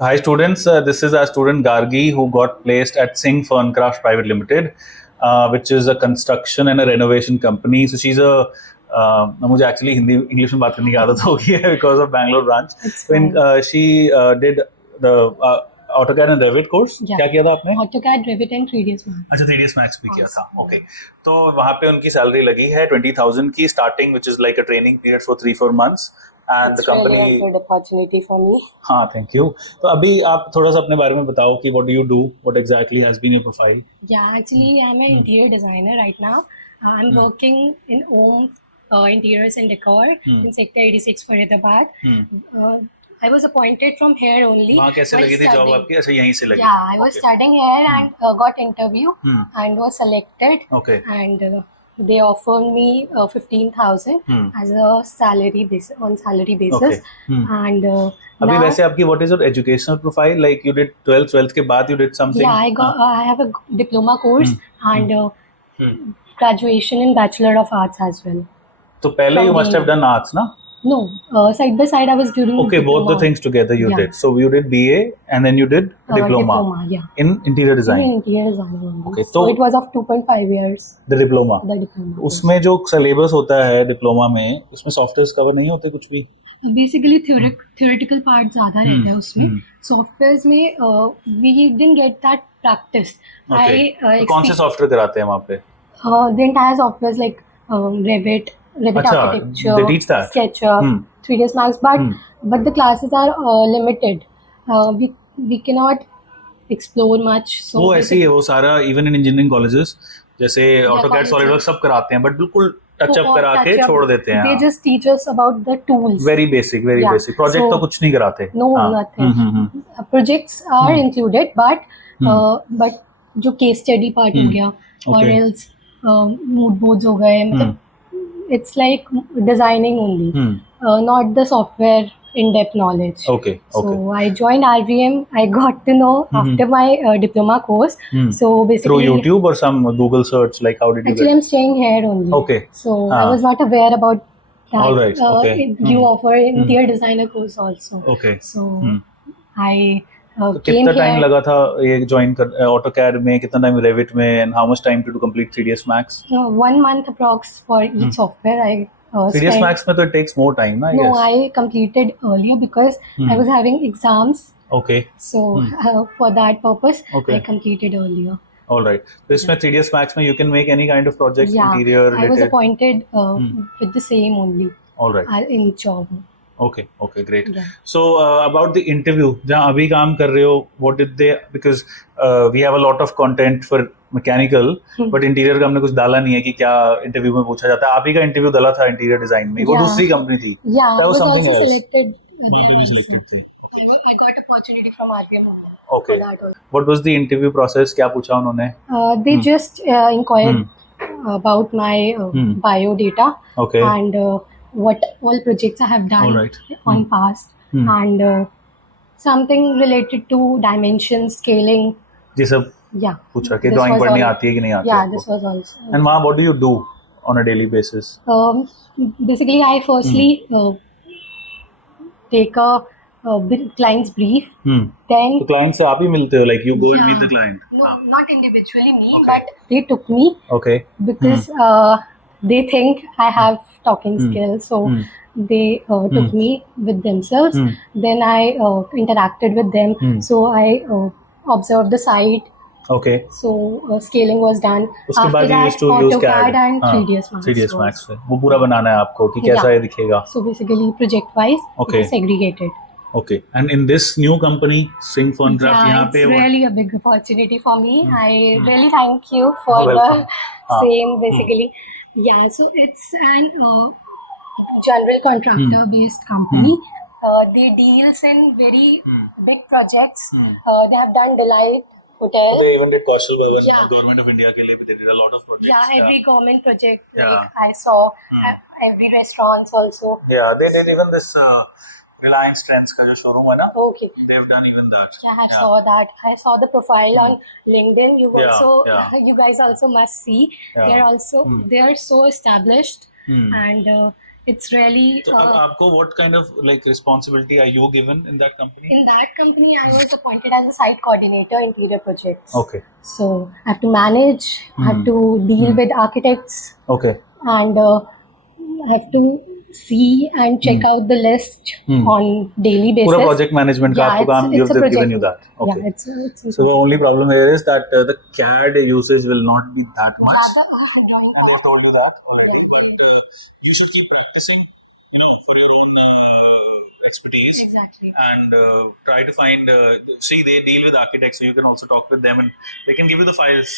Hi students, this is our student Gargi who got placed at Singh Furncraft Private Limited, which is a construction and a renovation company. So she's a मुझे actually Hindi English में बात करने की आदत हो गई है because of Bangalore branch. She did the AutoCAD and Revit course. क्या किया था आपने? AutoCAD, Revit and 3DS Max. अच्छा 3DS Max भी किया था. Okay. तो वहाँ पे उनकी सैलरी लगी है 20,000 की starting, which is like a training period for 3-4 months. And It's the company really a good opportunity for me. हाँ, thank you. तो अभी आप थोड़ा सा अपने बारे में बताओ कि what do you do? What exactly has been your profile? Yeah, actually, I'm an interior designer right now. I'm working in Om Interiors and Decor in Sector 86 Faridabad. I was appointed from here only. वहाँ कैसे लगी थी job आपकी? अच्छा यहीं से लगी? Yeah, I was studying here and got interview and was selected. Okay. And they offered me 15,000 as a salary basis on salary basis. And अभी now, वैसे आपकी what is your educational profile? Like you did 12th के बाद you did something? yeah, I have a diploma course and graduation in Bachelor of Arts as well. तो पहले you must have done arts, ना? No, side by side I was doing Okay, both the things together you did. So you did BA and then you did diploma yeah. in interior design. In interior design only. Okay, so it was of 2.5 years. The diploma. The diploma. उसमें जो syllabus होता है diploma में, उसमें softwares cover नहीं होते कुछ भी? Basically theoretical part ज़्यादा रहता है उसमें. Softwares में we didn't get that practice. Okay. कौन से software कराते हैं वहाँ पे? The entire softwares like Revit Architecture, they teach that? SketchUp, 3ds Max, but the classes are limited. We cannot explore much. So वो ऐसे ही है वो सारा even in engineering colleges जैसे AutoCAD SolidWorks सब कराते हैं but बिल्कुल टच अप करा के छोड़ देते हैं. They just teach us about the tools. Very basic. Project तो कुछ नहीं कराते. No, nothing. Projects are included, but जो case study part हो गया or else mood boards हो गए, मतलब it's like designing only, not the software in-depth knowledge. Okay. So I joined RVM. I got to know after my diploma course. So basically through YouTube or some Google search, like how did you actually I'm staying here only. Okay. So I was not aware about that. All right. Okay. You offer interior designer course also. Okay. So I कितना time लगा था ये join कर AutoCAD में, कितना time Revit में, and how much time to complete 3ds Max? 1 month approx for each software. I 3ds Max में तो it takes more time, ना? No, I completed earlier because I was having exams. Okay. So for that purpose, I completed earlier. All right. तो इसमें 3ds Max में you can make any kind of project, interior related. I was appointed with the same only. All right. In job. Okay, great. Yeah. So about the interview, जहाँ अभी काम कर रहे हो, what did they? Because we have a lot of content for mechanical, but interior का हमने कुछ डाला नहीं है कि क्या interview में पूछा जाता है. आप ही का interview डाला था interior design में. वो दूसरी company थी. Yeah, that was something also else. Selected. Selected थे. I got opportunity from RVM only. Okay. What was the interview process? क्या पूछा उन्होंने? They just inquired about my bio data. Okay. And what all projects I have done on past and something related to dimensions, scaling. ये सब पूछा कि drawing पढ़नी आती है कि नहीं आती है. Yeah, this was also. And ma'am, what do you do on a daily basis? Basically, I firstly take a client's brief. Then तो client से आप ही मिलते हो, like you go and meet the client? No, not individually me, but they took me. Okay. Because they think I have talking skills, so they took me with themselves. Then I interacted with them. So I observed the site. Okay. So scaling was done. उसके बाद you used to use CAD and 3ds Max. 3ds Max में वो पूरा बनाना है आपको कि कैसा ये दिखेगा. So basically project wise, it's segregated. Okay. And in this new company, Singh Furncraft, यहाँ पे it's really a big opportunity for me. I really thank you for the same basically. Yeah, so it's an general contractor based company. They deals in very big projects. They have done Delight Hotel. They even did Kaushal Bhavan. Government of India के लिए भी they did a lot of projects. Yeah, every government project I saw. Every restaurants also. Yeah, they did even this Reliance Trends का जो showroom है ना. Okay. They have done even that. I saw that. I saw the profile on LinkedIn. You guys also must see. They're also they are so established and it's really So, आपको what kind of like responsibility are you given in that company? in that company. I was appointed as a site coordinator, interior projects. Okay. So I have to manage, I have to deal with architects, Okay. and I have to see and check out the list on daily basis. पूरा project management का आपको काम it's a they've given project. you that. Okay. Yeah, it's So the only problem here is that the CAD uses will not be that much. I've told you that already, but you should keep practicing, for your own expertise. Exactly. And try to find. See, they deal with architects, so you can also talk with them, and they can give you the files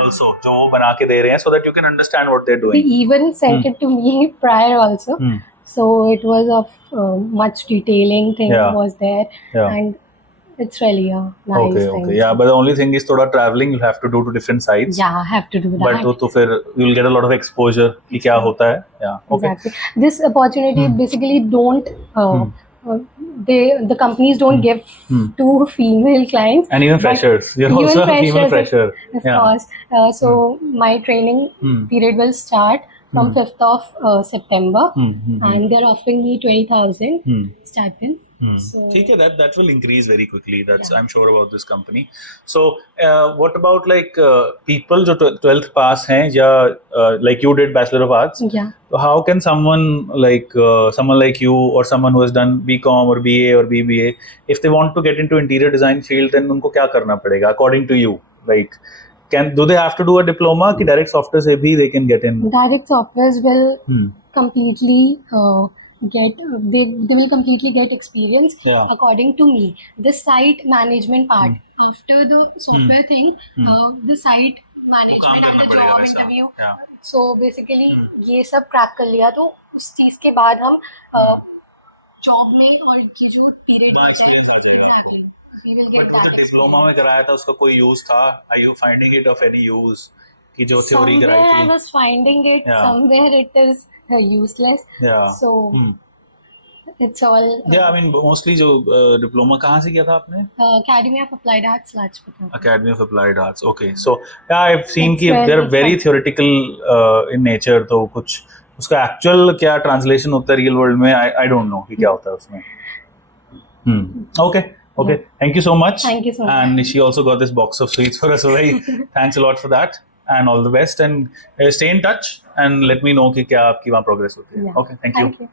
also, जो वो बना के दे रहे हैं, so that you can understand what they're doing. They even sent it to me prior also. So it was of much detailing thing was there, and it's really a nice thing. Okay. Yeah, but the only thing is thoda traveling you'll have to do to different sites. Yeah, I have to do that. But वो तो फिर you'll get a lot of exposure कि क्या होता है. Yeah. Okay. Exactly. This opportunity basically don't. The companies don't give to female clients, and even freshers. You're also a female fresher. Of course. So my training period will start from 5th of September, and they're offering me 20,000 stipend. So ठीक है, that will increase very quickly. That's I'm sure about this company. So what about like people जो 12th pass हैं या like you did Bachelor of Arts? Yeah. So how can someone like you or someone who has done BCom or BA or BBA, if they want to get into interior design field, then उनको क्या करना पड़ेगा according to you? Like do they have to do a diploma कि direct software से भी they can get in? Direct softwares will completely they will completely get experience. According to me, the site management part after the software thing, the site management and the job interview. So basically ये सब crack कर लिया तो उस चीज के बाद हम जॉब में और ये जो period exactly we will get that. Diploma में कराया था उसका कोई यूज था? Are you finding it of any use कि जो थ्योरी कराई थी? Somewhere I was finding it, somewhere it is useless. So it's all I mean mostly जो डिप्लोमा कहाँ से किया था आपने? Academy of Applied Arts, Lajpatnगर. Academy of Applied Arts. Okay, so I've seen कि they're very theoretical in nature, तो कुछ उसका actual क्या translation होता है real world में I don't know कि क्या होता है उसमें. Okay. Thank you so much. Thank you so much. And she also got this box of sweets for us. So very thanks a lot for that. And all the best. And stay in touch and let me know कि क्या आपकी वहाँ progress होती है. Okay, thank you.